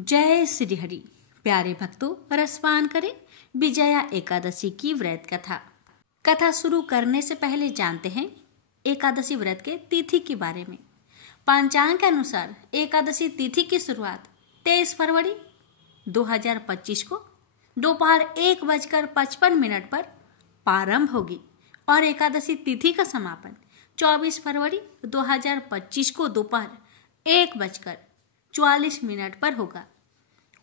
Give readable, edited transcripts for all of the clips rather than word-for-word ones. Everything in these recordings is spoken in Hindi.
जय श्री हरि। प्यारे भक्तों, रसपान करें विजया एकादशी की व्रत कथा शुरू करने से पहले जानते हैं एकादशी व्रत के तिथि के बारे में। पंचांग के अनुसार एकादशी तिथि की शुरुआत 23 फरवरी 2025 को दोपहर 1:55 पर प्रारंभ होगी और एकादशी तिथि का समापन 24 फरवरी 2025 को दोपहर 1:44 पर होगा।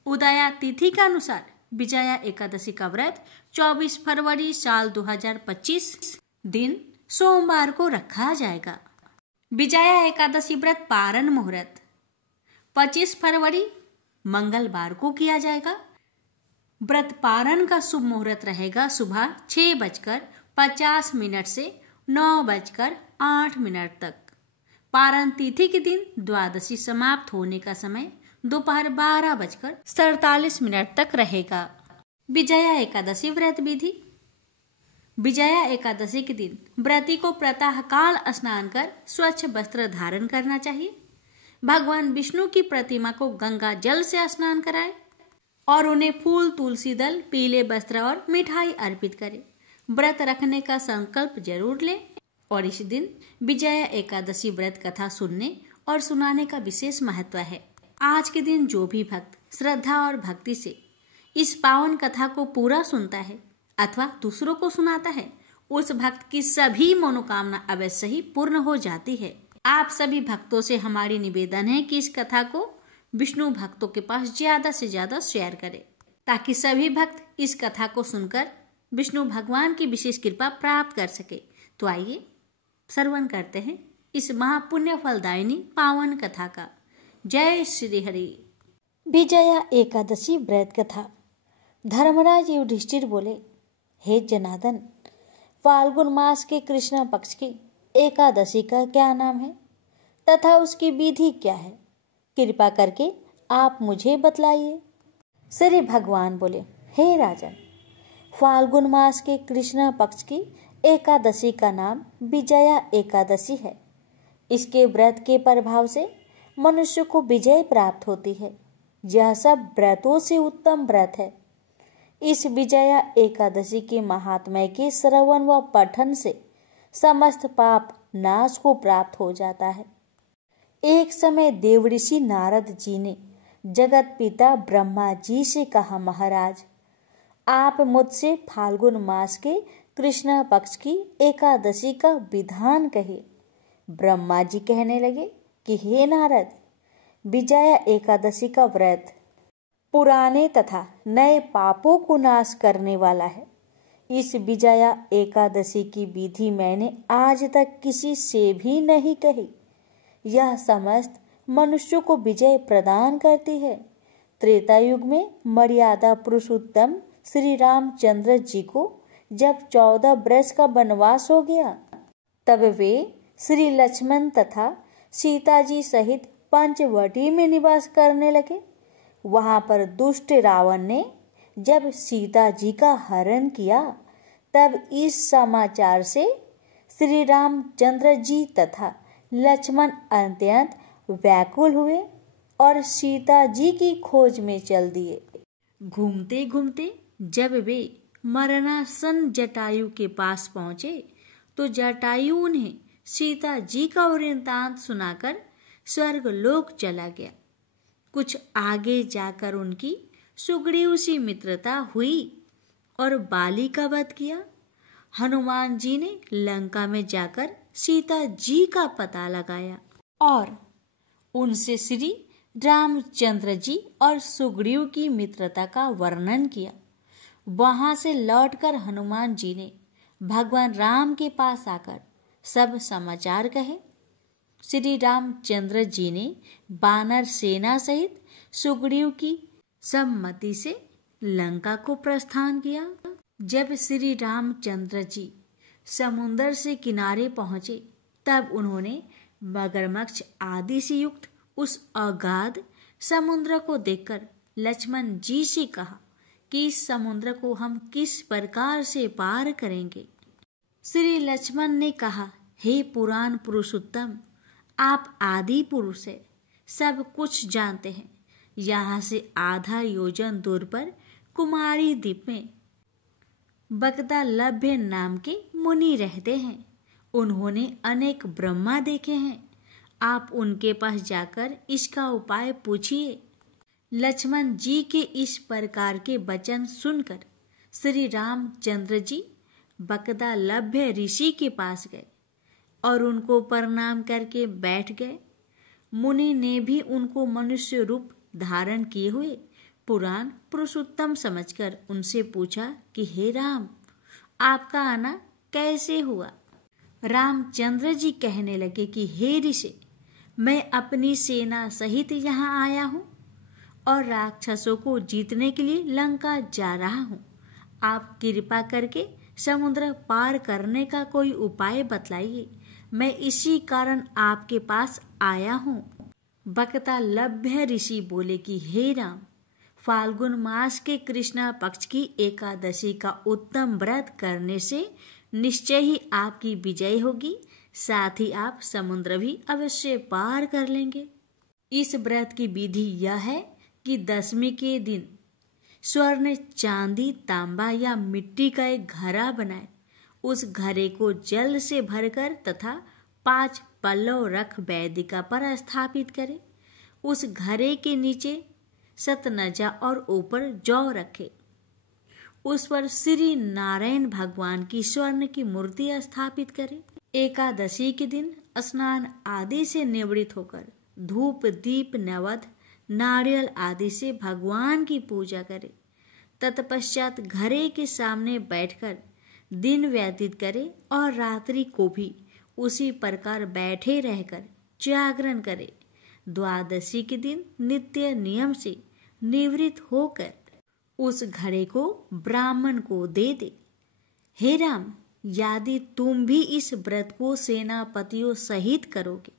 उदया तिथि के अनुसार विजया एकादशी का व्रत 24 फरवरी साल 2025 दिन सोमवार को रखा जाएगा। विजया एकादशी व्रत पारण मुहूर्त 25 फरवरी मंगलवार को किया जाएगा। व्रत पारण का शुभ मुहूर्त रहेगा सुबह 6:50 से 9:08 तक। पारण तिथि के दिन द्वादशी समाप्त होने का समय दोपहर 12:47 तक रहेगा। विजया एकादशी व्रत विधि। विजया एकादशी के दिन व्रती को प्रातः काल स्नान कर स्वच्छ वस्त्र धारण करना चाहिए। भगवान विष्णु की प्रतिमा को गंगा जल से स्नान कराए और उन्हें फूल, तुलसी दल, पीले वस्त्र और मिठाई अर्पित करें। व्रत रखने का संकल्प जरूर लें और इस दिन विजया एकादशी व्रत कथा सुनने और सुनाने का विशेष महत्व है। आज के दिन जो भी भक्त श्रद्धा और भक्ति से इस पावन कथा को पूरा सुनता है अथवा दूसरों को सुनाता है, उस भक्त की सभी मनोकामना अवश्य ही पूर्ण हो जाती है। आप सभी भक्तों से हमारी निवेदन है कि इस कथा को विष्णु भक्तों के पास ज्यादा से ज्यादा शेयर करें ताकि सभी भक्त इस कथा को सुनकर विष्णु भगवान की विशेष कृपा प्राप्त कर सके। तो आइए श्रवण करते हैं इस महापुण्य फलदायिनी पावन कथा का। जय श्री हरि। विजया एकादशी व्रत कथा। धर्मराज युधिष्ठिर बोले, हे जनार्दन, फाल्गुन मास के कृष्ण पक्ष की एकादशी का क्या नाम है तथा उसकी विधि क्या है? कृपा करके आप मुझे बतलाइए। श्री भगवान बोले, हे राजन, फाल्गुन मास के कृष्ण पक्ष की एकादशी का नाम विजया एकादशी है। इसके व्रत के प्रभाव से मनुष्य को विजय प्राप्त होती है। यह सब व्रतों से उत्तम व्रत है। इस विजया एकादशी के महात्म्य के श्रवण व पठन से समस्त पाप नाश को प्राप्त हो जाता है। एक समय देवऋषि नारद जी ने जगत पिता ब्रह्मा जी से कहा, महाराज, आप मुझसे फाल्गुन मास के कृष्ण पक्ष की एकादशी का विधान कहे। ब्रह्मा जी कहने लगे कि हे नारद, विजया एकादशी का व्रत पुराने तथा नए पापों को नाश करने वाला है। इस विजया एकादशी की विधि मैंने आज तक किसी से भी नहीं कही। यह समस्त मनुष्यों को विजय प्रदान करती है। त्रेता युग में मर्यादा पुरुषोत्तम श्री रामचंद्र जी को जब 14 वर्ष का वनवास हो गया, तब वे श्री लक्ष्मण तथा सीता जी सहित पंचवटी में निवास करने लगे। वहां पर दुष्ट रावण ने जब सीता जी का हरण किया, तब इस समाचार से श्री रामचंद्र जी तथा लक्ष्मण अत्यंत व्याकुल हुए और सीता जी की खोज में चल दिए। घूमते घूमते जब वे मरणासन जटायु के पास पहुंचे तो जटायु उन्हें सीता जी का वृत्तांत सुनाकर स्वर्ग लोक चला गया। कुछ आगे जाकर उनकी सुग्रीव से मित्रता हुई और बाली का वध किया। हनुमान जी ने लंका में जाकर सीता जी का पता लगाया और उनसे श्री रामचंद्र जी और सुग्रीव की मित्रता का वर्णन किया। वहां से लौटकर हनुमान जी ने भगवान राम के पास आकर सब समाचार कहे। श्री रामचंद्र जी ने वानर सेना सहित सुग्रीव की सम्मति से लंका को प्रस्थान किया। जब श्री रामचंद्र जी समुद्र से किनारे पहुंचे, तब उन्होंने मगरमच्छ आदि से युक्त उस अगाध समुद्र को देखकर लक्ष्मण जी से कहा कि इस समुद्र को हम किस प्रकार से पार करेंगे। श्री लक्ष्मण ने कहा, हे पुराण पुरुषोत्तम, आप आदि पुरुष है, सब कुछ जानते हैं। यहाँ से आधा योजन दूर पर कुमारी द्वीप में बगदालभ्य नाम के मुनि रहते हैं। उन्होंने अनेक ब्रह्मा देखे हैं। आप उनके पास जाकर इसका उपाय पूछिए। लक्ष्मण जी के इस प्रकार के वचन सुनकर श्री रामचंद्र जी बगदालभ्य ऋषि के पास गए और उनको प्रणाम करके बैठ गए। मुनि ने भी उनको मनुष्य रूप धारण किए हुए पुराण पुरुषोत्तम समझकर उनसे पूछा कि हे राम, आपका आना कैसे हुआ। रामचंद्र जी कहने लगे कि हे ऋषि, मैं अपनी सेना सहित यहाँ आया हूँ और राक्षसों को जीतने के लिए लंका जा रहा हूँ। आप कृपा करके समुद्र पार करने का कोई उपाय बतलाइए। मैं इसी कारण आपके पास आया हूँ। बगदालभ्य ऋषि बोले कि हे राम, फाल्गुन मास के कृष्णा पक्ष की एकादशी का उत्तम व्रत करने से निश्चय ही आपकी विजय होगी। साथ ही आप समुद्र भी अवश्य पार कर लेंगे। इस व्रत की विधि यह है कि दशमी के दिन स्वर्ण, चांदी, तांबा या मिट्टी का एक घड़ा बनाए। उस घड़े को जल से भरकर तथा 5 पल्लव रख वेदिका पर स्थापित करे। उस घड़े के नीचे सतनजा और ऊपर जौ रखे। उस पर श्री नारायण भगवान की स्वर्ण की मूर्ति स्थापित करे। एकादशी के दिन स्नान आदि से निवृत्त होकर धूप, दीप, नैवेद्य, नारियल आदि से भगवान की पूजा करे। तत्पश्चात घड़े के सामने बैठकर दिन व्यतीत करे और रात्रि को भी उसी प्रकार बैठे रहकर जागरण करे। द्वादशी के दिन नित्य नियम से निवृत्त होकर उस घड़े को ब्राह्मण को दे दे। हे राम, यदि तुम भी इस व्रत को सेनापतियों सहित करोगे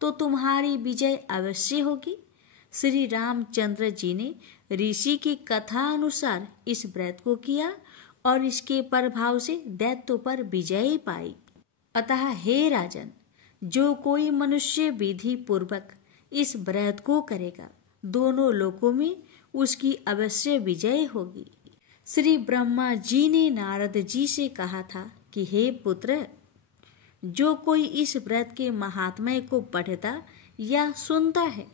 तो तुम्हारी विजय अवश्य होगी। श्री रामचंद्र जी ने ऋषि की कथा अनुसार इस व्रत को किया और इसके प्रभाव से दैत्यों पर विजय पाई। अतः हे राजन, जो कोई मनुष्य विधि पूर्वक इस व्रत को करेगा, दोनों लोकों में उसकी अवश्य विजय होगी। श्री ब्रह्मा जी ने नारद जी से कहा था कि हे पुत्र, जो कोई इस व्रत के महात्म्य को पढ़ता या सुनता है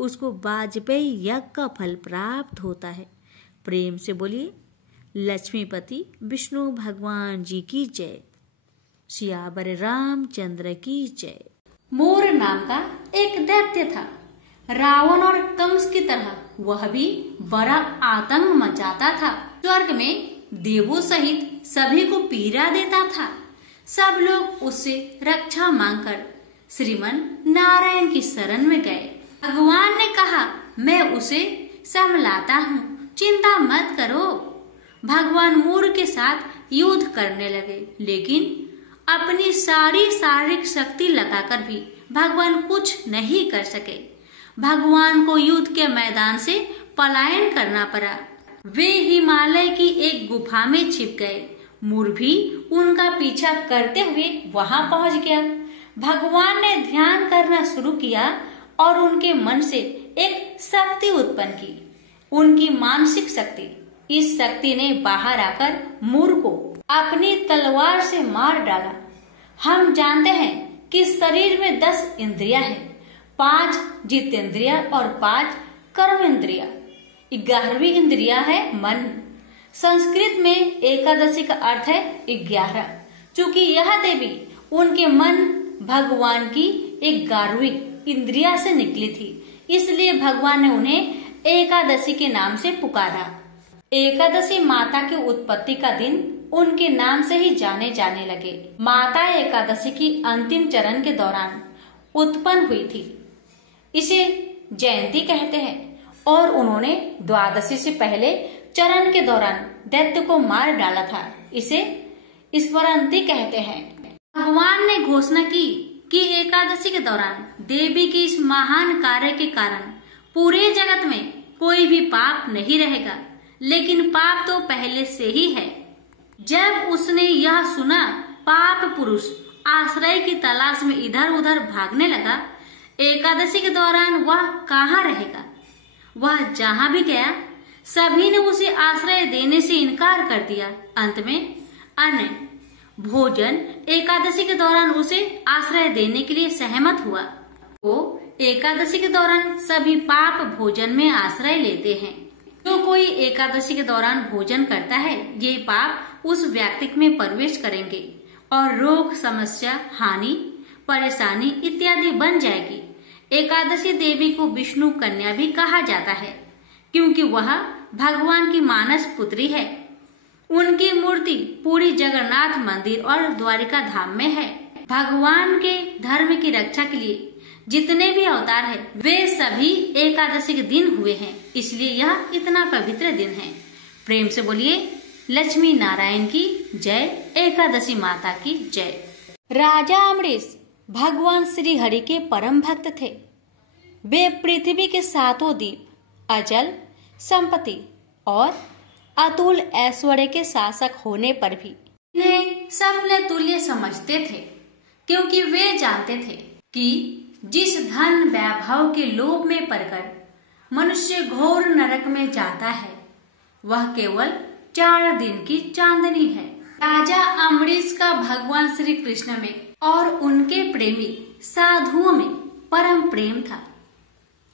उसको वाजपेयी यज्ञ का फल प्राप्त होता है। प्रेम से बोलिए लक्ष्मीपति विष्णु भगवान जी की जय। सियावर रामचंद्र की जय। मोर नाम का एक दैत्य था। रावण और कंस की तरह वह भी बड़ा आतंक मचाता था। स्वर्ग में देवों सहित सभी को पीड़ा देता था। सब लोग उससे रक्षा मांगकर श्रीमन नारायण की शरण में गए। भगवान ने कहा, मैं उसे संभलाता हूँ, चिंता मत करो। भगवान मोर के साथ युद्ध करने लगे, लेकिन अपनी सारी शारीरिक शक्ति लगाकर भी भगवान कुछ नहीं कर सके। भगवान को युद्ध के मैदान से पलायन करना पड़ा। वे हिमालय की एक गुफा में छिप गए। मोर भी उनका पीछा करते हुए वहां पहुंच गया। भगवान ने ध्यान करना शुरू किया और उनके मन से एक शक्ति उत्पन्न की, उनकी मानसिक शक्ति। इस शक्ति ने बाहर आकर मोर को अपनी तलवार से मार डाला। हम जानते हैं कि शरीर में 10 इंद्रियां हैं, 5 जितेंद्रिया और 5 कर्म इंद्रिया। 11वीं इंद्रिया है मन। संस्कृत में एकादशी का अर्थ है 11। चूंकि यह देवी उनके मन भगवान की 11वीं इंद्रिया से निकली थी, इसलिए भगवान ने उन्हें एकादशी के नाम से पुकारा। एकादशी माता की उत्पत्ति का दिन उनके नाम से ही जाने जाने लगे। माता एकादशी की अंतिम चरण के दौरान उत्पन्न हुई थी, इसे जयंती कहते हैं। और उन्होंने द्वादशी से पहले चरण के दौरान दैत्य को मार डाला था, इसे स्मरणती कहते हैं। भगवान ने घोषणा की कि एकादशी के दौरान देवी की इस महान कार्य के कारण पूरे जगत में कोई भी पाप नहीं रहेगा, लेकिन पाप तो पहले से ही है। जब उसने यह सुना, पाप पुरुष आश्रय की तलाश में इधर उधर भागने लगा। एकादशी के दौरान वह कहाँ रहेगा? वह जहाँ भी गया सभी ने उसे आश्रय देने से इनकार कर दिया। अंत में अन्न भोजन एकादशी के दौरान उसे आश्रय देने के लिए सहमत हुआ। वो एकादशी के दौरान सभी पाप भोजन में आश्रय लेते हैं। जो कोई एकादशी के दौरान भोजन करता है ये पाप उस व्यक्ति में प्रवेश करेंगे और रोग समस्या हानि परेशानी इत्यादि बन जाएगी। एकादशी देवी को विष्णु कन्या भी कहा जाता है क्योंकि वह भगवान की मानस पुत्री है। उनकी मूर्ति पूरी जगन्नाथ मंदिर और द्वारिका धाम में है। भगवान के धर्म की रक्षा के लिए जितने भी अवतार है वे सभी एकादशी के दिन हुए हैं, इसलिए यह इतना पवित्र दिन है। प्रेम से बोलिए लक्ष्मी नारायण की जय, एकादशी माता की जय। राजा अम्बरीश भगवान श्री हरि के परम भक्त थे। वे पृथ्वी के सातों द्वीप अचल संपत्ति और अतुल ऐश्वर्य के शासक होने पर भी इन्हें सबने तुल्य समझते थे, क्योंकि वे जानते थे कि जिस धन वैभव के लोभ में पड़कर मनुष्य घोर नरक में जाता है वह केवल 4 दिन की चांदनी है। राजा अम्बरीश का भगवान श्री कृष्ण में और उनके प्रेमी साधुओं में परम प्रेम था।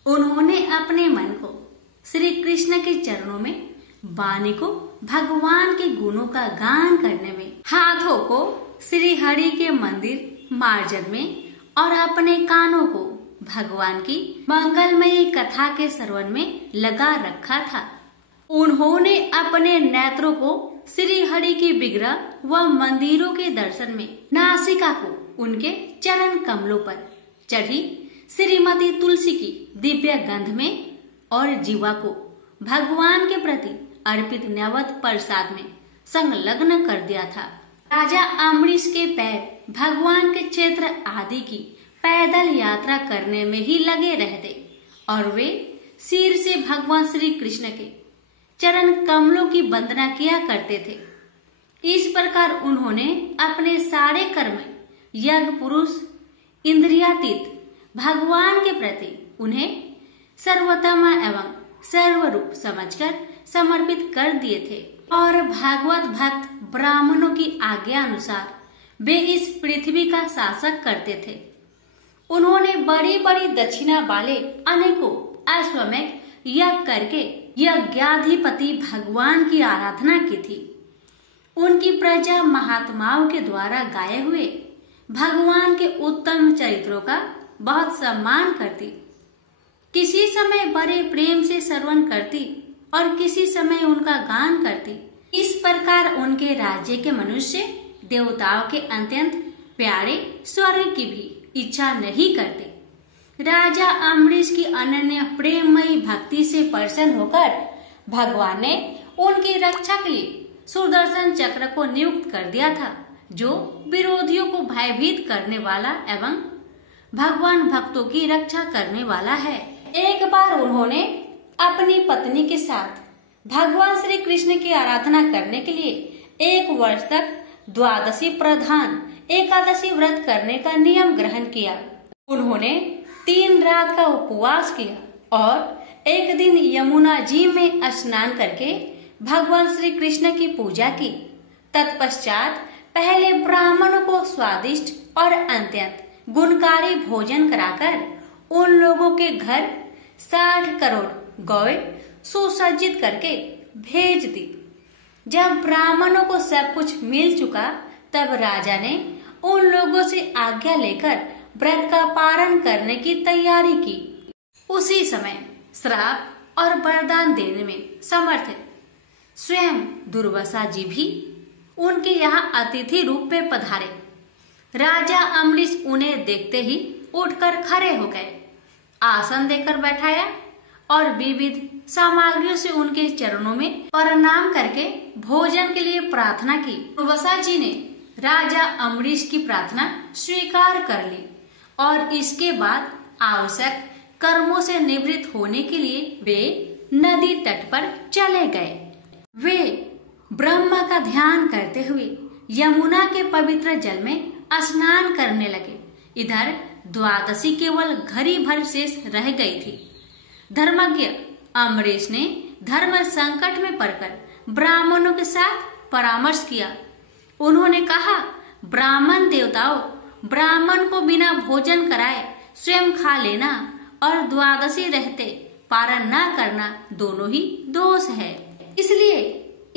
उन्होंने अपने मन को श्री कृष्ण के चरणों में, वाणी को भगवान के गुणों का गान करने में, हाथों को श्री हरि के मंदिर मार्जन में और अपने कानों को भगवान की मंगलमयी कथा के श्रवण में लगा रखा था। उन्होंने अपने नेत्रों को श्री हरि की विग्रह व मंदिरों के दर्शन में, नासिका को उनके चरण कमलों पर चढ़ी श्रीमती तुलसी की दिव्य गंध में और जीवा को भगवान के प्रति अर्पित नैवेद्य प्रसाद में संलग्न कर दिया था। राजा अम्बरीश के पैर भगवान के क्षेत्र आदि की पैदल यात्रा करने में ही लगे रहते और वे सिर से भगवान श्री कृष्ण के चरण कमलों की वंदना किया करते थे। इस प्रकार उन्होंने अपने सारे कर्म यज्ञ पुरुष इंद्रियातीत भगवान के प्रति उन्हें सर्वोत्तम एवं सर्वरूप समझकर समर्पित कर दिए थे और भागवत भक्त ब्राह्मणों की आज्ञा अनुसार वे इस पृथ्वी का शासक करते थे। उन्होंने बड़ी बड़ी दक्षिणा वाले अनेकों अश्वमेध यज्ञ करके यज्ञाधिपति भगवान की आराधना की थी। उनकी प्रजा महात्माओं के द्वारा गाए हुए भगवान के उत्तम चरित्रों का बहुत सम्मान करती, किसी समय बड़े प्रेम से श्रवण करती और किसी समय उनका गान करती। इस प्रकार उनके राज्य के मनुष्य देवताओं के अत्यंत प्यारे स्वर्ग की भी इच्छा नहीं करते। राजा अम्बरीश की अनन्य प्रेममयी भक्ति से प्रसन्न होकर भगवान ने उनकी रक्षा के लिए सुदर्शन चक्र को नियुक्त कर दिया था, जो विरोधियों को भयभीत करने वाला एवं भगवान भक्तों की रक्षा करने वाला है। एक बार उन्होंने अपनी पत्नी के साथ भगवान श्री कृष्ण की आराधना करने के लिए 1 वर्ष तक द्वादशी प्रधान एकादशी व्रत करने का नियम ग्रहण किया। उन्होंने 3 रात का उपवास किया और एक दिन यमुना जी में स्नान करके भगवान श्री कृष्ण की पूजा की। तत्पश्चात पहले ब्राह्मणों को स्वादिष्ट और अत्यंत गुणकारी भोजन कराकर उन लोगों के घर 60 करोड़ गौएं सुसज्जित करके भेज दी। जब ब्राह्मणों को सब कुछ मिल चुका तब राजा ने उन लोगों से आज्ञा लेकर व्रत का पारण करने की तैयारी की। उसी समय श्राप और वरदान देने में समर्थ स्वयं दुर्वासा जी भी उनके यहाँ अतिथि रूप में पधारे। राजा अम्बरीश उन्हें देखते ही उठकर खड़े हो गए, आसन देकर बैठाया और विविध सामग्रियों से उनके चरणों में प्रणाम करके भोजन के लिए प्रार्थना की। दुर्वासा जी ने राजा अम्बरीश की प्रार्थना स्वीकार कर ली और इसके बाद आवश्यक कर्मों से निवृत्त होने के लिए वे नदी तट पर चले गए। वे ब्रह्मा का ध्यान करते हुए यमुना के पवित्र जल में स्नान करने लगे। इधर द्वादशी केवल घड़ी भर शेष रह गई थी। धर्मज्ञ अम्बरीश ने धर्म संकट में पड़कर ब्राह्मणों के साथ परामर्श किया। उन्होंने कहा, ब्राह्मण देवताओं, ब्राह्मण को बिना भोजन कराए स्वयं खा लेना और द्वादशी रहते पारण न करना दोनों ही दोष है। इसलिए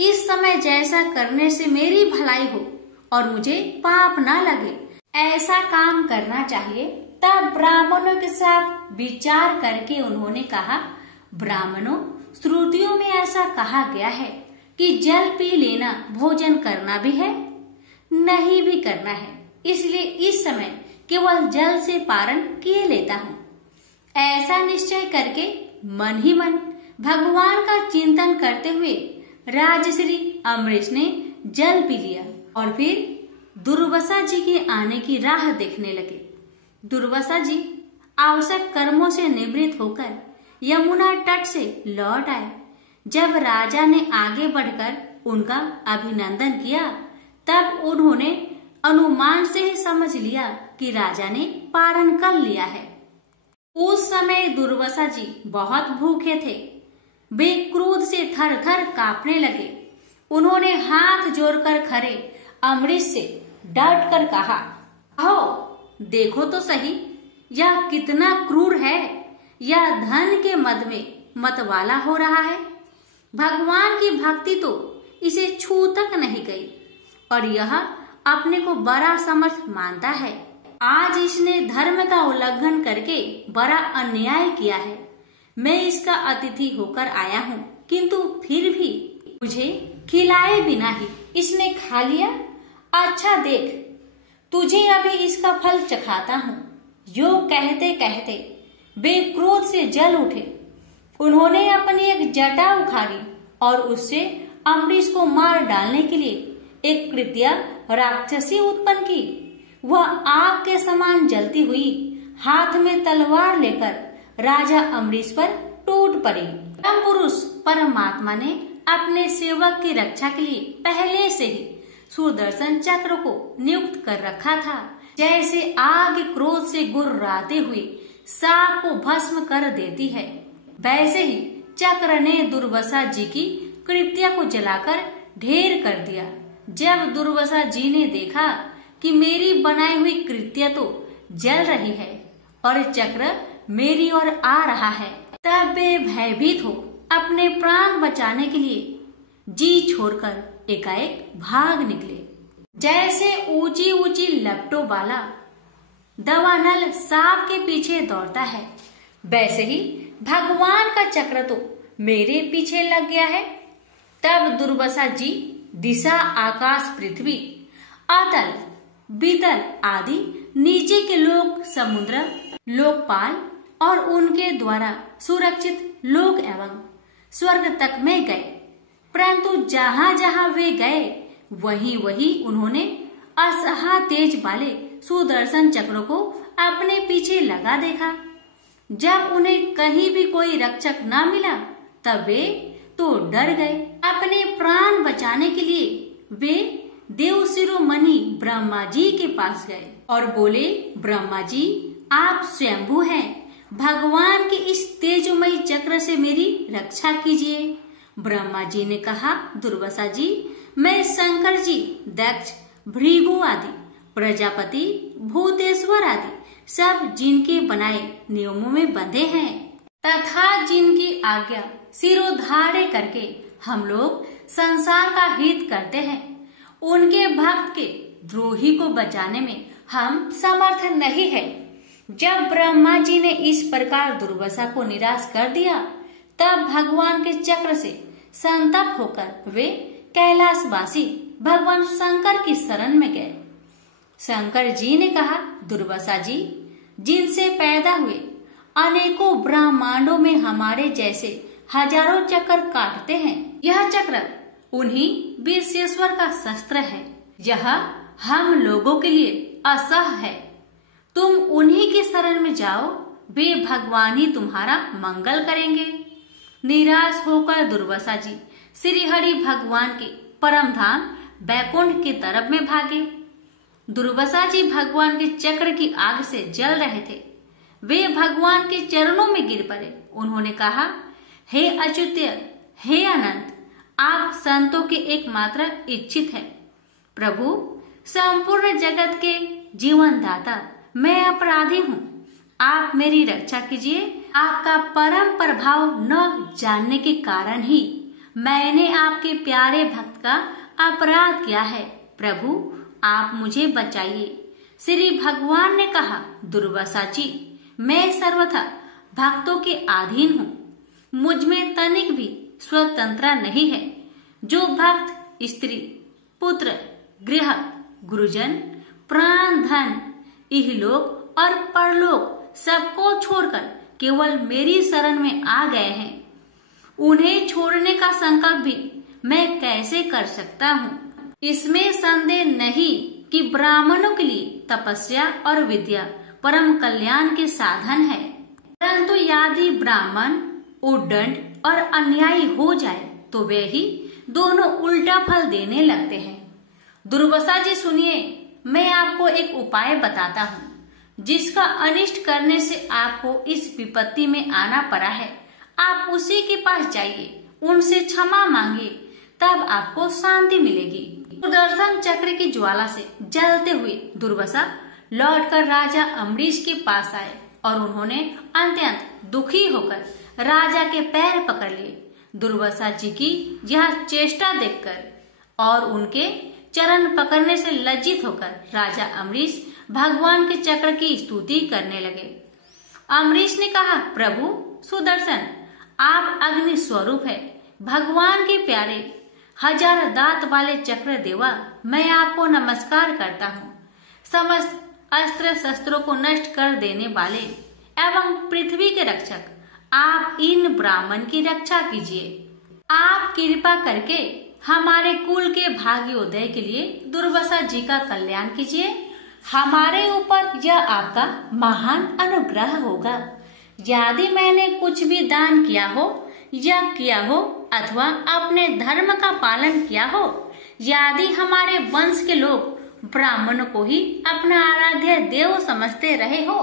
इस समय जैसा करने से मेरी भलाई हो और मुझे पाप न लगे, ऐसा काम करना चाहिए। तब ब्राह्मणों के साथ विचार करके उन्होंने कहा, ब्राह्मणों, श्रुतियों में ऐसा कहा गया है कि जल पी लेना भोजन करना भी है, नहीं भी करना है। इसलिए इस समय केवल जल से पारण किए लेता हूँ। ऐसा निश्चय करके मन ही मन भगवान का चिंतन करते हुए राजश्री अम्बरीश ने जल पी लिया और फिर दुर्वासा जी के आने की राह देखने लगे। दुर्वासा जी आवश्यक कर्मों से निवृत्त होकर यमुना तट से लौट आए। जब राजा ने आगे बढ़कर उनका अभिनंदन किया, तब उन्होंने अनुमान से ही समझ लिया कि राजा ने पारण कर लिया है। उस समय दुर्वासा जी बहुत भूखे थे। वे क्रोध से थर थर कांपने लगे। उन्होंने हाथ जोड़कर खड़े अम्बरीश से डट कर कहा, आओ देखो तो सही, यह कितना क्रूर है। यह धन के मद में मतवाला हो रहा है। भगवान की भक्ति तो इसे छू तक नहीं गई और यह अपने को बड़ा समर्थ मानता है। आज इसने धर्म का उल्लंघन करके बड़ा अन्याय किया है। मैं इसका अतिथि होकर आया हूँ, किंतु फिर भी मुझे खिलाए बिना ही इसने खा लिया। अच्छा देख, तुझे अभी इसका फल चखाता हूँ। यो कहते कहते वे क्रोध से जल उठे। उन्होंने अपनी एक जटा उखाड़ी और उससे अम्बरीश को मार डालने के लिए एक कृत्या राक्षसी उत्पन्न की। वह आग के समान जलती हुई हाथ में तलवार लेकर राजा अम्बरीश पर टूट पड़ी। परम पुरुष परमात्मा ने अपने सेवक की रक्षा के लिए पहले से ही सुदर्शन चक्र को नियुक्त कर रखा था। जैसे आग क्रोध से गुर्राते हुए सांप को भस्म कर देती है, वैसे ही चक्र ने दुर्वासा जी की कृत्या को जलाकर ढेर कर दिया। जब दुर्वासा जी ने देखा कि मेरी बनाई हुई कृत्या तो जल रही है और चक्र मेरी ओर आ रहा है, तब वे भयभीत हो अपने प्राण बचाने के लिए जी छोड़कर एकाएक भाग निकले। जैसे ऊंची ऊंची लपटों वाला दवानल सांप के पीछे दौड़ता है, वैसे ही भगवान का चक्र तो मेरे पीछे लग गया है। तब दुर्वासा जी दिशा, आकाश, पृथ्वी, अतल, बीतल आदि नीचे के लोक, समुद्र, लोकपाल और उनके द्वारा सुरक्षित लोक एवं स्वर्ग तक में गए। परंतु जहाँ जहाँ वे गए वहीं वहीं उन्होंने असहा तेज वाले सुदर्शन चक्र को अपने पीछे लगा देखा। जब उन्हें कहीं भी कोई रक्षक न मिला तब वे तो डर गए। अपने प्राण बचाने के लिए वे देव शिरोमणि ब्रह्मा जी के पास गए और बोले, ब्रह्मा जी, आप स्वयंभू हैं, भगवान के इस तेजोमयी चक्र से मेरी रक्षा कीजिए। ब्रह्मा जी ने कहा, दुर्वासा जी, मैं शंकर जी, दक्ष, भृगु आदि, प्रजापति, भूतेश्वर आदि सब जिनके बनाए नियमों में बंधे हैं तथा जिनकी आज्ञा सिरोधार्य करके हम लोग संसार का हित करते हैं, उनके भक्त के द्रोही को बचाने में हम समर्थ नहीं है। जब ब्रह्मा जी ने इस प्रकार दुर्वासा को निराश कर दिया, तब भगवान के चक्र से संतप्त होकर वे कैलाशवासी भगवान शंकर की शरण में गए। शंकर जी ने कहा, दुर्वासा जी, जिनसे पैदा हुए अनेकों ब्रह्मांडों में हमारे जैसे हजारों चक्र काटते हैं, यह चक्र उन्हीं विश्वेश्वर का शस्त्र है। यह हम लोगों के लिए असह्य है। तुम उन्हीं की शरण में जाओ, वे भगवान ही तुम्हारा मंगल करेंगे। निराश होकर दुर्वासा जी श्री हरि भगवान के परम धाम बैकुंठ की तरफ में भागे। दुर्वासा जी भगवान के चक्र की आग से जल रहे थे। वे भगवान के चरणों में गिर पड़े। उन्होंने कहा, हे अच्युत्य, हे अनंत, आप संतों के एकमात्र इच्छित है। प्रभु, संपूर्ण जगत के जीवन दाता, मैं अपराधी हूँ, आप मेरी रक्षा कीजिए। आपका परम प्रभाव न जानने के कारण ही मैंने आपके प्यारे भक्त का अपराध किया है। प्रभु, आप मुझे बचाइए। श्री भगवान ने कहा, दुर्वासा जी, मैं सर्वथा भक्तों के अधीन हूँ, मुझ में तनिक भी स्वतंत्रता नहीं है। जो भक्त स्त्री, पुत्र, गृह, गुरुजन, प्राण, धन, इहलोक और परलोक सबको छोड़कर केवल मेरी शरण में आ गए हैं, उन्हें छोड़ने का संकल्प भी मैं कैसे कर सकता हूँ। इसमें संदेह नहीं कि ब्राह्मणों के लिए तपस्या और विद्या परम कल्याण के साधन है, परंतु यदि ब्राह्मण उद्दंड और अन्यायी हो जाए तो वे ही दोनों उल्टा फल देने लगते हैं। दुर्वासा जी सुनिए, मैं आपको एक उपाय बताता हूँ जिसका अनिष्ट करने से आपको इस विपत्ति में आना पड़ा है। आप उसी के पास जाइए, उनसे क्षमा मांगिए, तब आपको शांति मिलेगी। सुदर्शन चक्र की ज्वाला से जलते हुए दुर्वासा लौटकर राजा अम्बरीश के पास आए और उन्होंने अत्यंत दुखी होकर राजा के पैर पकड़ लिए। दुर्वासा जी की यह चेष्टा देखकर और उनके चरण पकड़ने से लज्जित होकर राजा अम्बरीश भगवान के चक्र की स्तुति करने लगे। अम्बरीश ने कहा, प्रभु सुदर्शन, आप अग्नि स्वरूप है, भगवान के प्यारे, हजार दांत वाले चक्र देवा, मैं आपको नमस्कार करता हूँ। समस्त अस्त्र शस्त्रों को नष्ट कर देने वाले एवं पृथ्वी के रक्षक, आप इन ब्राह्मण की रक्षा कीजिए। आप कृपा करके हमारे कुल के भाग्योदय के लिए दुर्वासा जी का कल्याण कीजिए। हमारे ऊपर यह आपका महान अनुग्रह होगा। यदि मैंने कुछ भी दान किया हो या किया हो अथवा अपने धर्म का पालन किया हो, यदि हमारे वंश के लोग ब्राह्मणों को ही अपना आराध्य देव समझते रहे हो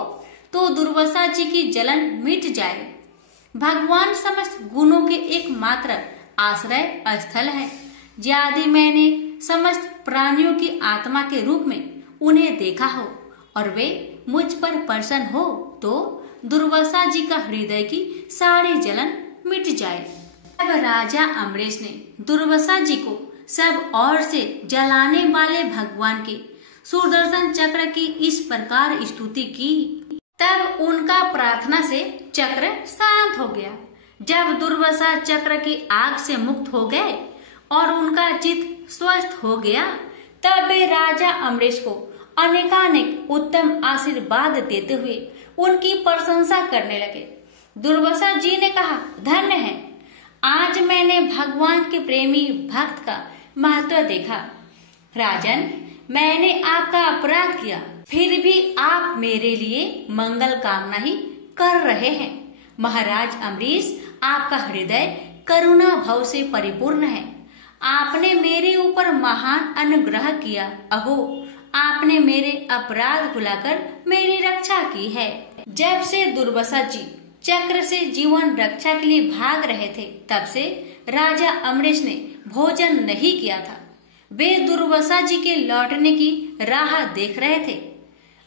तो दुर्वासा जी की जलन मिट जाए। भगवान समस्त गुणों के एकमात्र आश्रय स्थल है। यदि मैंने समस्त प्राणियों की आत्मा के रूप में उन्हें देखा हो और वे मुझ पर प्रसन्न हो तो दुर्वासा जी का हृदय की सारी जलन मिट जाए। अब राजा अम्बरीश ने दुर्वासा जी को सब ओर से जलाने वाले भगवान के सुदर्शन चक्र की इस प्रकार स्तुति की। तब उनका प्रार्थना से चक्र शांत हो गया। जब दुर्वासा चक्र की आग से मुक्त हो गए और उनका चित्त स्वस्थ हो गया, तब वे राजा अम्बरीश को अनेकानेक उत्तम आशीर्वाद देते हुए उनकी प्रशंसा करने लगे। दुर्वासा जी ने कहा, धन्य है, आज मैंने भगवान के प्रेमी भक्त का महत्व देखा। राजन, मैंने आपका अपराध किया, फिर भी आप मेरे लिए मंगल कामना ही कर रहे हैं। महाराज अम्बरीश, आपका हृदय करुणा भाव से परिपूर्ण है। आपने मेरे ऊपर महान अनुग्रह किया। अहो, आपने मेरे अपराध भुलाकर मेरी रक्षा की है। जब से दुर्वासा जी चक्र से जीवन रक्षा के लिए भाग रहे थे, तब से राजा अम्बरीश ने भोजन नहीं किया था। वे दुर्वासा जी के लौटने की राह देख रहे थे।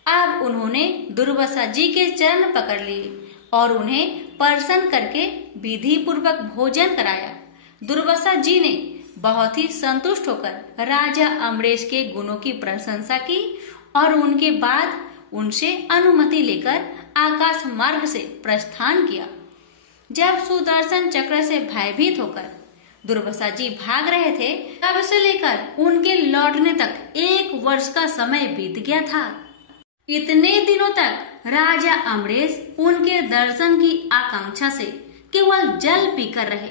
अब उन्होंने दुर्वासा जी के चरण पकड़ लिए और उन्हें प्रसन्न करके विधि पूर्वक भोजन कराया। दुर्वासा जी ने बहुत ही संतुष्ट होकर राजा अम्बरीश के गुणों की प्रशंसा की और उनके बाद उनसे अनुमति लेकर आकाश मार्ग से प्रस्थान किया। जब सुदर्शन चक्र से भयभीत होकर दुर्वासा जी भाग रहे थे, तब से लेकर उनके लौटने तक 1 वर्ष का समय बीत गया था। इतने दिनों तक राजा अम्बरीश उनके दर्शन की आकांक्षा से केवल जल पीकर रहे।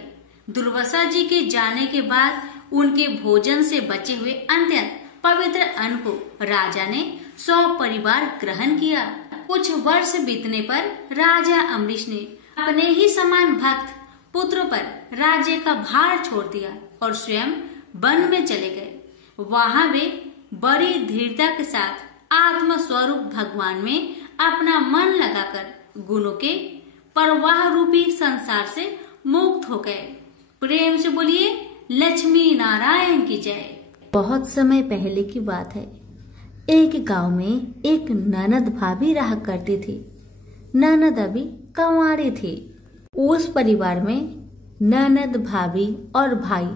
दुर्वासा जी के जाने के बाद उनके भोजन से बचे हुए अत्यंत पवित्र अन्न को राजा ने सपरिवार ग्रहण किया। कुछ वर्ष बीतने पर राजा अम्बरीश ने अपने ही समान भक्त पुत्र पर राज्य का भार छोड़ दिया और स्वयं वन में चले गए। वहां वे बड़ी धीरता के साथ आत्म स्वरूप भगवान में अपना मन लगाकर गुणों के प्रवाह रूपी संसार से मुक्त हो गए। प्रेम से बोलिए लक्ष्मी नारायण की जय। बहुत समय पहले की बात है। एक गांव में एक ननद भाभी रहा करती थी। ननद अभी कंवारी थी। उस परिवार में ननद, भाभी और भाई,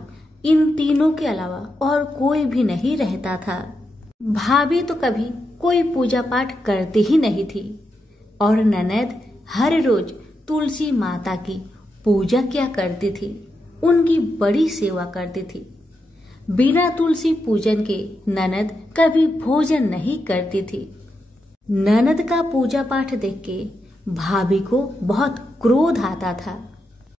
इन तीनों के अलावा और कोई भी नहीं रहता था। भाभी तो कभी कोई पूजा पाठ करती ही नहीं थी और ननद हर रोज तुलसी माता की पूजा किया करती थी, उनकी बड़ी सेवा करती थी। बिना तुलसी पूजन के ननद कभी भोजन नहीं करती थी। ननद का पूजा पाठ देख के भाभी को बहुत क्रोध आता था।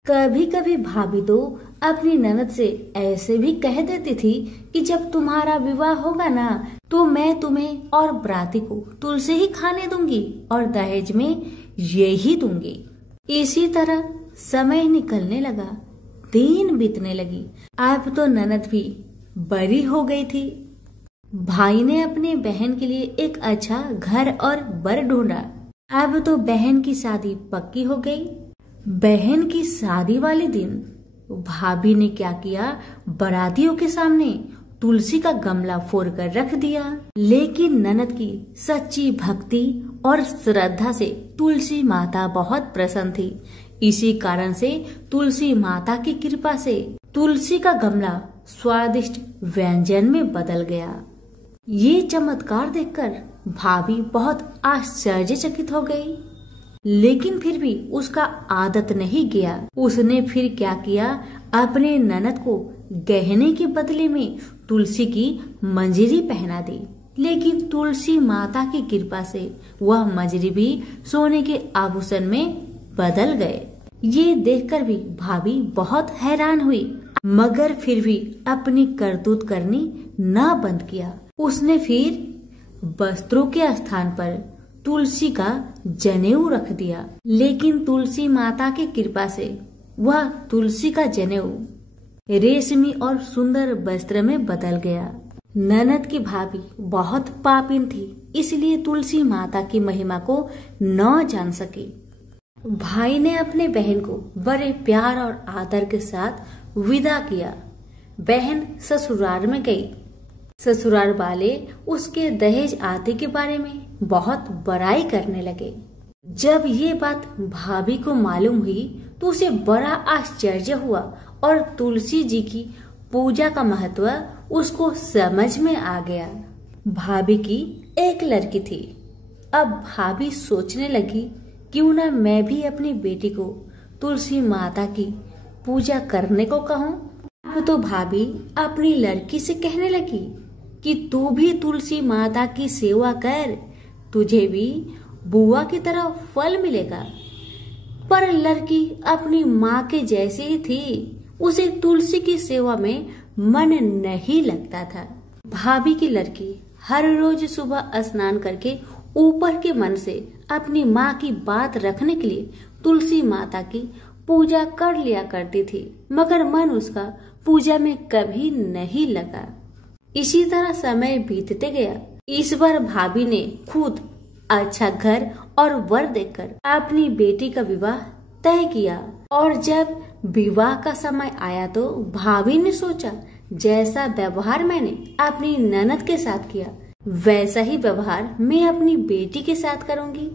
कभी कभी भाभी तो अपनी ननद से ऐसे भी कह देती थी कि जब तुम्हारा विवाह होगा ना तो मैं तुम्हें और बराती को तुलसी ही खाने दूंगी और दहेज में यही दूंगी। इसी तरह समय निकलने लगा, दिन बीतने लगी। अब तो ननद भी बड़ी हो गई थी। भाई ने अपने बहन के लिए एक अच्छा घर और बर ढूंढा। अब तो बहन की शादी पक्की हो गई। बहन की शादी वाले दिन भाभी ने क्या किया, बारातियों के सामने तुलसी का गमला फोड़कर रख दिया। लेकिन ननद की सच्ची भक्ति और श्रद्धा से तुलसी माता बहुत प्रसन्न थी। इसी कारण से तुलसी माता की कृपा से तुलसी का गमला स्वादिष्ट व्यंजन में बदल गया। ये चमत्कार देखकर भाभी बहुत आश्चर्यचकित हो गई। लेकिन फिर भी उसका आदत नहीं गया। उसने फिर क्या किया, अपने ननद को गहने के बदले में तुलसी की मंजरी पहना दी। लेकिन तुलसी माता की कृपा से वह मंजरी भी सोने के आभूषण में बदल गए। ये देखकर भी भाभी बहुत हैरान हुई, मगर फिर भी अपनी करतूत करनी न बंद किया। उसने फिर वस्त्रों के स्थान पर तुलसी का जनेऊ रख दिया। लेकिन तुलसी माता की कृपा से वह तुलसी का जनेऊ रेशमी और सुंदर वस्त्र में बदल गया। ननद की भाभी बहुत पापिन थी, इसलिए तुलसी माता की महिमा को न जान सकी। भाई ने अपने बहन को बड़े प्यार और आदर के साथ विदा किया। बहन ससुराल में गई। ससुराल वाले उसके दहेज आदि के बारे में बहुत बड़ाई करने लगे। जब ये बात भाभी को मालूम हुई तो उसे बड़ा आश्चर्य हुआ और तुलसी जी की पूजा का महत्व उसको समझ में आ गया। भाभी की एक लड़की थी। अब भाभी सोचने लगी, क्यों ना मैं भी अपनी बेटी को तुलसी माता की पूजा करने को कहूँ। अब तो भाभी अपनी लड़की से कहने लगी कि तू भी तुलसी माता की सेवा कर, तुझे भी बुआ की तरह फल मिलेगा। पर लड़की अपनी माँ के जैसी ही थी, उसे तुलसी की सेवा में मन नहीं लगता था। भाभी की लड़की हर रोज सुबह स्नान करके ऊपर के मन से अपनी माँ की बात रखने के लिए तुलसी माता की पूजा कर लिया करती थी, मगर मन उसका पूजा में कभी नहीं लगा। इसी तरह समय बीतते गया। इस बार भाभी ने खुद अच्छा घर और वर देखकर अपनी बेटी का विवाह तय किया। और जब विवाह का समय आया तो भाभी ने सोचा, जैसा व्यवहार मैंने अपनी ननद के साथ किया वैसा ही व्यवहार मैं अपनी बेटी के साथ करूंगी,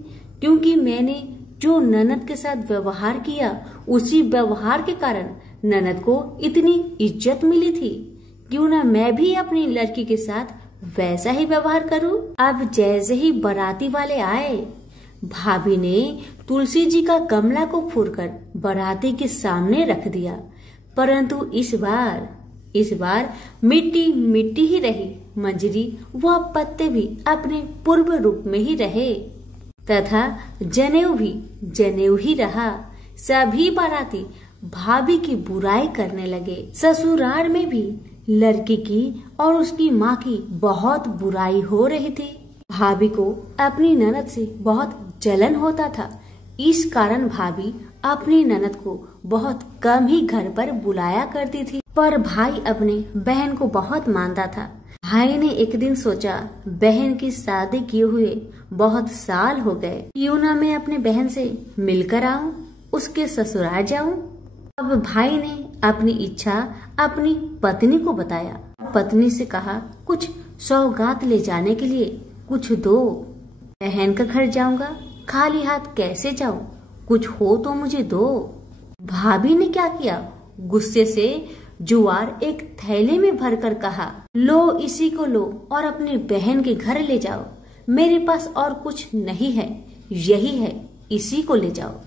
क्योंकि मैंने जो ननद के साथ व्यवहार किया उसी व्यवहार के कारण ननद को इतनी इज्जत मिली थी। क्यों ना मैं भी अपनी लड़की के साथ वैसा ही व्यवहार करूं। अब जैसे ही बाराती वाले आए, भाभी ने तुलसी जी का गमला को फोड़कर बाराती के सामने रख दिया, परंतु इस बार मिट्टी मिट्टी ही रही। मंजरी व पत्ते भी अपने पूर्व रूप में ही रहे तथा जनेऊ भी जनेऊ ही रहा। सभी बाराती भाभी की बुराई करने लगे। ससुराल में भी लड़की की और उसकी माँ की बहुत बुराई हो रही थी। भाभी को अपनी ननद से बहुत जलन होता था। इस कारण भाभी अपनी ननद को बहुत कम ही घर पर बुलाया करती थी। पर भाई अपने बहन को बहुत मानता था। भाई ने एक दिन सोचा, बहन की शादी किए हुए बहुत साल हो गए, क्यों ना मैं अपने बहन से मिलकर आऊं, उसके ससुराल जाऊं। अब भाई ने अपनी इच्छा अपनी पत्नी को बताया। पत्नी से कहा, कुछ सौगात ले जाने के लिए कुछ दो। बहन का घर जाऊंगा, खाली हाथ कैसे जाऊं? कुछ हो तो मुझे दो। भाभी ने क्या किया, गुस्से से जुआर एक थैले में भरकर कहा, लो इसी को लो और अपनी बहन के घर ले जाओ। मेरे पास और कुछ नहीं है, यही है, इसी को ले जाओ।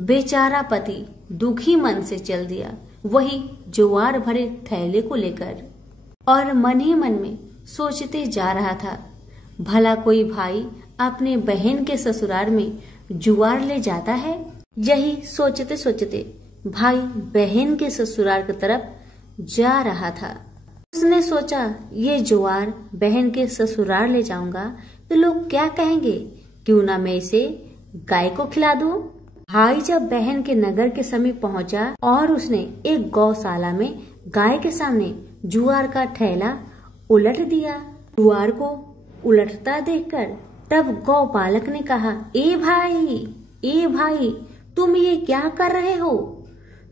बेचारा पति दुखी मन से चल दिया वही जुआर भरे थैले को लेकर, और मन ही मन में सोचते जा रहा था, भला कोई भाई अपने बहन के ससुराल में जुआर ले जाता है? यही सोचते सोचते भाई बहन के ससुराल की तरफ जा रहा था। उसने सोचा, ये जुआर बहन के ससुराल ले जाऊंगा तो लोग क्या कहेंगे, क्यों ना मैं इसे गाय को खिला दूं। भाई जब बहन के नगर के समीप पहुंचा और उसने एक गौशाला में गाय के सामने जुआर का थैला उलट दिया। जुआर को उलटता देखकर तब गौपालक ने कहा, ए भाई, तुम ये क्या कर रहे हो?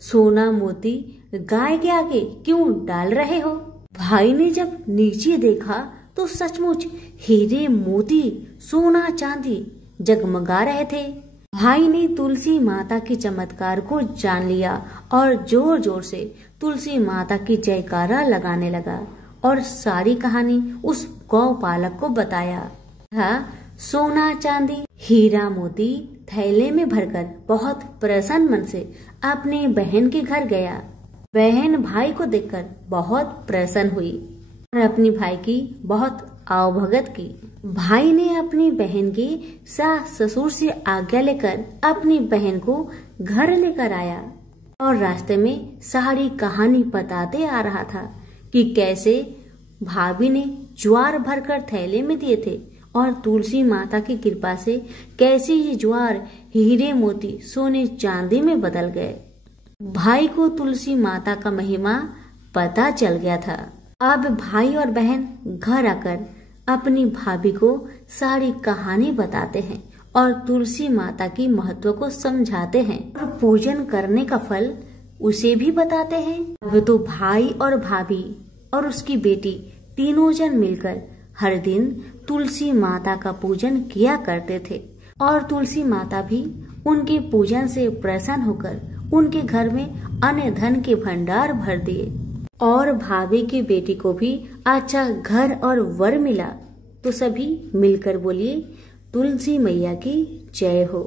सोना मोती गाय के आगे क्यों डाल रहे हो? भाई ने जब नीचे देखा तो सचमुच हीरे मोती सोना चांदी जगमगा रहे थे। भाई ने तुलसी माता के चमत्कार को जान लिया और जोर जोर से तुलसी माता की जयकारा लगाने लगा और सारी कहानी उस गौपालक को बताया। सोना चांदी हीरा मोती थैले में भरकर बहुत प्रसन्न मन से अपने बहन के घर गया। बहन भाई को देखकर बहुत प्रसन्न हुई और अपनी भाई की बहुत आवभगत की। भाई ने अपनी बहन की सास ससुर से आज्ञा लेकर अपनी बहन को घर लेकर आया और रास्ते में सारी कहानी बताते आ रहा था कि कैसे भाभी ने ज्वार भरकर थैले में दिए थे और तुलसी माता की कृपा से कैसे ये ज्वार हीरे मोती सोने चांदी में बदल गए। भाई को तुलसी माता का महिमा पता चल गया था। अब भाई और बहन घर आकर अपनी भाभी को सारी कहानी बताते हैं और तुलसी माता की महत्व को समझाते हैं और पूजन करने का फल उसे भी बताते हैं। अब तो भाई और भाभी और उसकी बेटी तीनों जन मिलकर हर दिन तुलसी माता का पूजन किया करते थे और तुलसी माता भी उनके पूजन से प्रसन्न होकर उनके घर में अन्य धन के भंडार भर दिए और भाभी की बेटी को भी अच्छा घर और वर मिला। तो सभी मिलकर बोलिए, तुलसी मैया की जय हो।